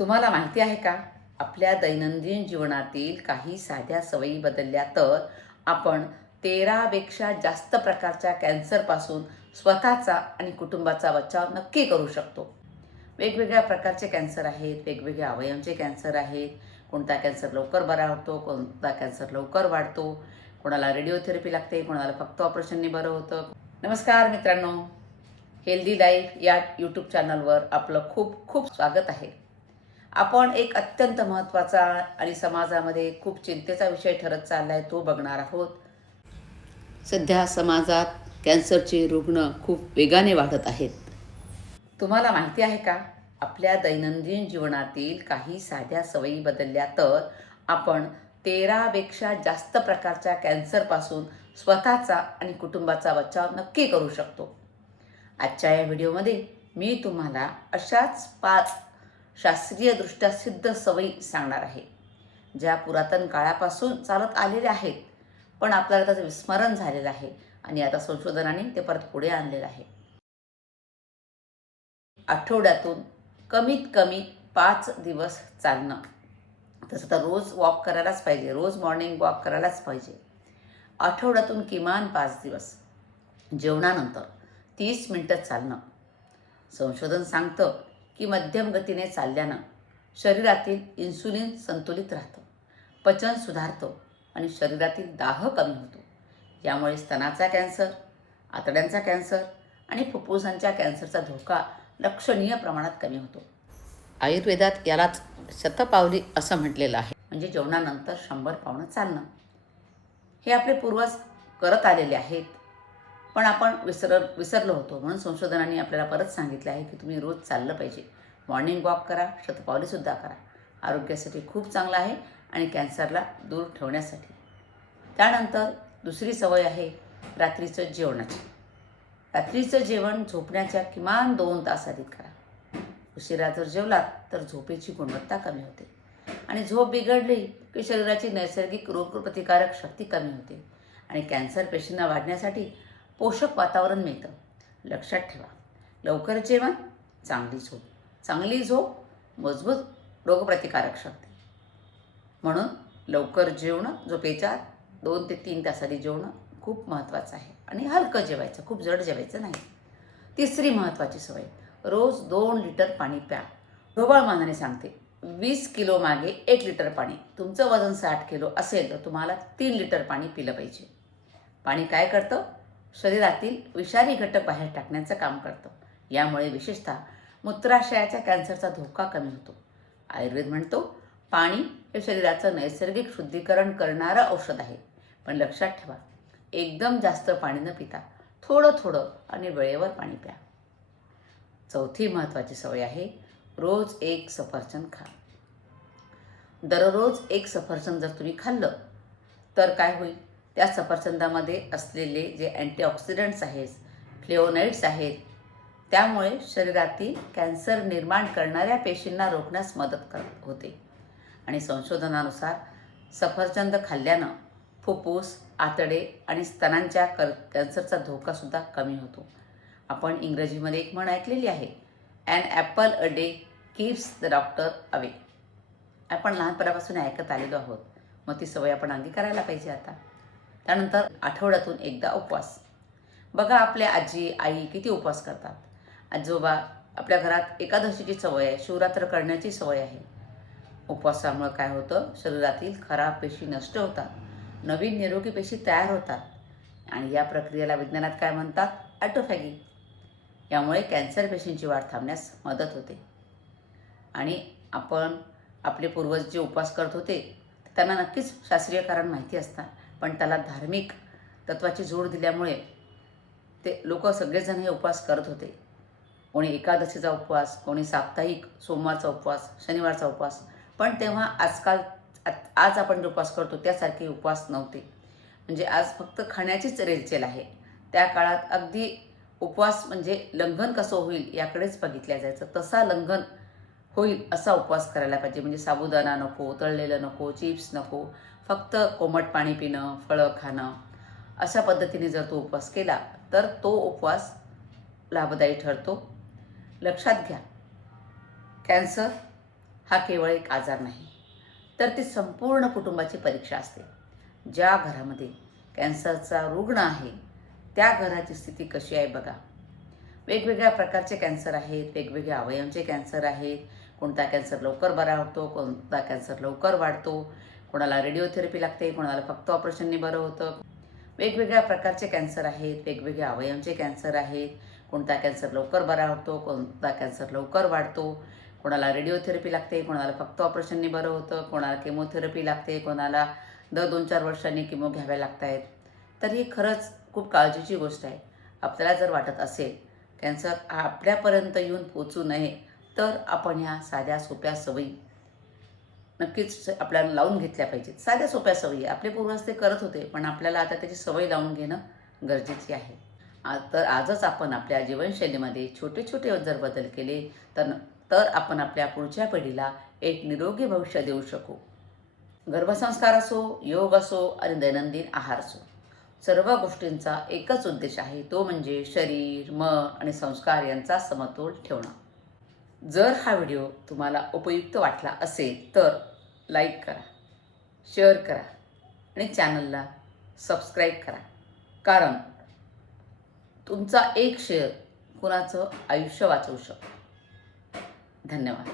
तुम्हाला माहिती आहे का? आपल्या दैनंदिन जीवनातील काही साध्या सवयी बदलल्या तर आपण तेरापेक्षा जास्त प्रकारच्या कॅन्सरपासून स्वतःचा आणि कुटुंबाचा बचाव नक्की करू शकतो. वेगवेगळ्या प्रकारचे कॅन्सर आहेत वेगवेगळ्या अवयवांचे कॅन्सर आहेत. कोणता कॅन्सर लवकर बरा होतो कोणता कॅन्सर लवकर वाढतो. कोणाला रेडिओथेरपी लागते कोणाला फक्त ऑपरेशनने बरं होतं. नमस्कार मित्रांनो. हेल्दी लाईफ या यूट्यूब चॅनलवर आपलं खूप खूप स्वागत आहे. आपण एक अत्यंत महत्त्वाचा आणि समाजामध्ये खूप चिंतेचा विषय ठरत चालला आहे तो बघणार आहोत. सध्या समाजात कॅन्सरचे रुग्ण खूप वेगाने वाढत आहेत. तुम्हाला माहिती आहे का? आपल्या दैनंदिन जीवनातील काही साध्या सवयी बदलल्या तर आपण तेरापेक्षा जास्त प्रकारच्या कॅन्सरपासून स्वतःचा आणि कुटुंबाचा बचाव नक्की करू शकतो. आजच्या या व्हिडिओमध्ये मी तुम्हाला अशाच पाच शास्त्रीयदृष्ट्या सिद्ध सवयी सांगणार आहे. ज्या पुरातन काळापासून चालत आलेल्या आहेत पण आपल्याला त्याचं विस्मरण झालेलं आहे आणि आता संशोधनाने ते परत पुढे आणलेलं आहे. आठवड्यातून कमीत कमी पाच दिवस चालणं. तसं तर रोज वॉक करायलाच पाहिजे रोज मॉर्निंग वॉक करायलाच पाहिजे. आठवड्यातून किमान पाच दिवस. जेवणानंतर तीस मिनटं चालणं. संशोधन सांगतं की मध्यम गतीने चालल्यानं शरीरातील इन्सुलिन संतुलित राहतं पचन सुधारतं आणि शरीरातील दाह कमी होतो. यामुळे स्तनाचा कॅन्सर आतड्यांचा कॅन्सर आणि फुफ्फुसांच्या कॅन्सरचा धोका लक्षणीय प्रमाणात कमी होतो. आयुर्वेदात यालाच शतपावली असं म्हटलेलं आहे. म्हणजे जेवणानंतर शंभर पावणं चालणं. हे आपले पूर्वज करत आलेले आहेत. पण आपण विसर विसरलो होतो म्हणून संशोधनाने आपल्याला परत सांगितलं आहे की तुम्ही रोज चाललं पाहिजे. मॉर्निंग वॉक करा शतपावलीसुद्धा करा. आरोग्यासाठी खूप चांगलं आहे आणि कॅन्सरला दूर ठेवण्यासाठी. त्यानंतर दुसरी सवय आहे रात्रीचं जेवणाची. रात्रीचं जेवण झोपण्याच्या किमान दोन तास आधी करा. उशिरा जर जेवलात तर झोपेची गुणवत्ता कमी होते. आणि झोप बिघडली की शरीराची नैसर्गिक रोगप्रतिकारक शक्ती कमी होते. आणि कॅन्सर पेशींना वाढण्यासाठी पोषक वातावरण मिळतं. लक्षात ठेवा. लवकर जेवण चांगली झोप. चांगली झोप मजबूत रोगप्रतिकारक शक्ती. म्हणून लवकर जेवणं झोपेच्या दोन ते तीन तासांनी जेवणं खूप महत्त्वाचं आहे. आणि हलकं जेवायचं खूप जड जेवायचं नाही. तिसरी महत्त्वाची सवय रोज दोन लिटर पाणी प्या. ढोबळ मानाने सांगते वीस किलो मागे एक लिटर पाणी. तुमचं वजन साठ किलो असेल तर तुम्हाला तीन लिटर पाणी पिलं पाहिजे. पाणी काय करतं? शरीरातील विषारी घटक बाहेर टाकण्याचं काम करतं. यामुळे विशेषतः मूत्राशयाच्या कॅन्सरचा धोका कमी होतो. आयुर्वेद म्हणतो पाणी हे शरीराचं नैसर्गिक शुद्धीकरण करणारं औषध आहे. पण लक्षात ठेवा एकदम जास्त पाणी न पिता थोडं थोडं आणि वेळेवर पाणी प्या. चौथी महत्त्वाची सवय आहे रोज एक सफरचंद खा. दररोज एक सफरचंद जर तुम्ही खाल्लं तर काय होईल? त्या सफरचंदामध्ये असलेले जे अँटीऑक्सिडंट्स आहेत फ्लिओनाईड्स आहेत त्यामुळे शरीरातील कॅन्सर निर्माण करणाऱ्या पेशींना रोखण्यास मदत कर होते. आणि संशोधनानुसार सफरचंद खाल्ल्यानं फुफ्फूस आतडे आणि स्तनांच्या कर कॅन्सरचा धोकासुद्धा कमी होतो. आपण इंग्रजीमध्ये एक म्हण ऐकलेली आहे an apple a day keeps the doctor away आपण लहानपणापासून ऐकत आलेलो आहोत. मग ती सवय आपण अंगीकारायला पाहिजे आता. त्यानंतर आठवड्यातून एकदा उपवास. बघा आपल्या आजी आई किती उपवास करतात. आजोबा आपल्या घरात एकादशीची सवय आहे शिवरात्र करण्याची सवय आहे. उपवासामुळं काय होतं? शरीरातील खराब पेशी नष्ट होतात. नवीन निरोगी पेशी तयार होतात. आणि या प्रक्रियेला विज्ञानात काय म्हणतात? ॲटोफॅगी यामुळे कॅन्सर पेशींची वाढ थांबण्यास मदत होते. आणि आपण आपले पूर्वज जे उपवास करत होते त्यांना नक्कीच शास्त्रीय कारण माहिती असतात. पण त्याला धार्मिक तत्वाची जोड दिल्यामुळे ते लोक सगळेजण हे उपवास करत होते. कोणी एकादशीचा उपवास कोणी साप्ताहिक सोमवारचा उपवास शनिवारचा उपवास. पण तेव्हा आजकाल आज आपण जो उपवास करतो त्यासारखे उपवास नव्हते. म्हणजे आज फक्त खाण्याचीच रेलचेल आहे. त्या काळात अगदी उपवास म्हणजे लंघन कसं होईल याकडेच बघितल्या जायचं. तसा लंघन होईल असा उपवास करायला पाहिजे. म्हणजे साबुदाणा नको तळलेलं नको चिप्स नको. फक्त कोमट पाणी पिणं फळं खाणं अशा पद्धतीने जर तो उपवास केला तर तो उपवास लाभदायी ठरतो. लक्षात घ्या कॅन्सर हा केवळ एक आजार नाही तर ती संपूर्ण कुटुंबाची परीक्षा असते. ज्या घरामध्ये कॅन्सरचा रुग्ण आहे त्या घराची स्थिती कशी आहे बघा. वेगवेगळ्या प्रकारचे कॅन्सर आहेत वेगवेगळ्या अवयवांचे कॅन्सर आहेत कोणता कॅन्सर लवकर बरा होतो कोणता कॅन्सर लवकर वाढतो कोणाला रेडिओथेरपी लागते कोणाला फक्त ऑपरेशनने बरं होतं. वेगवेगळ्या प्रकारचे कॅन्सर आहेत वेगवेगळ्या अवयवांचे कॅन्सर आहेत. कोणता कॅन्सर लवकर बरा होतो कोणता कॅन्सर लवकर वाढतो. कोणाला रेडिओथेरपी लागते कोणाला फक्त ऑपरेशनने बरं होतं. कोणाला केमोथेरपी लागते कोणाला दर दोन चार वर्षांनी किमो घ्याव्या लागत आहेत तर ही खरंच खूप काळजीची गोष्ट आहे. आपल्याला जर वाटत असेल कॅन्सर हा आपल्यापर्यंत येऊन पोचू नये तर आपण ह्या साध्या सोप्या सवयी नक्कीच आपल्याला लावून घेतल्या पाहिजेत. साध्या सोप्या सवयी आपले पूर्वज ते करत होते पण आपल्याला आता त्याची सवय लावून घेणं गरजेची आहे. तर आजच आपण आपल्या जीवनशैलीमध्ये छोटे छोटे जर बदल केले तर तर आपण आपल्या पुढच्या पिढीला एक निरोगी भविष्य देऊ शकू. गर्भसंस्कार असो योग असो आणि दैनंदिन आहार असो. सर्व गोष्टींचा एकच उद्देश आहे. तो म्हणजे शरीर मन आणि संस्कार यांचा समतोल ठेवणं. जर हा व्हिडिओ तुम्हाला उपयुक्त वाटला असेल तर लाईक करा शेअर करा आणि चॅनलला सबस्क्राईब करा. कारण तुमचा एक शेअर कुणाचं आयुष्य वाचवू शकतो. धन्यवाद.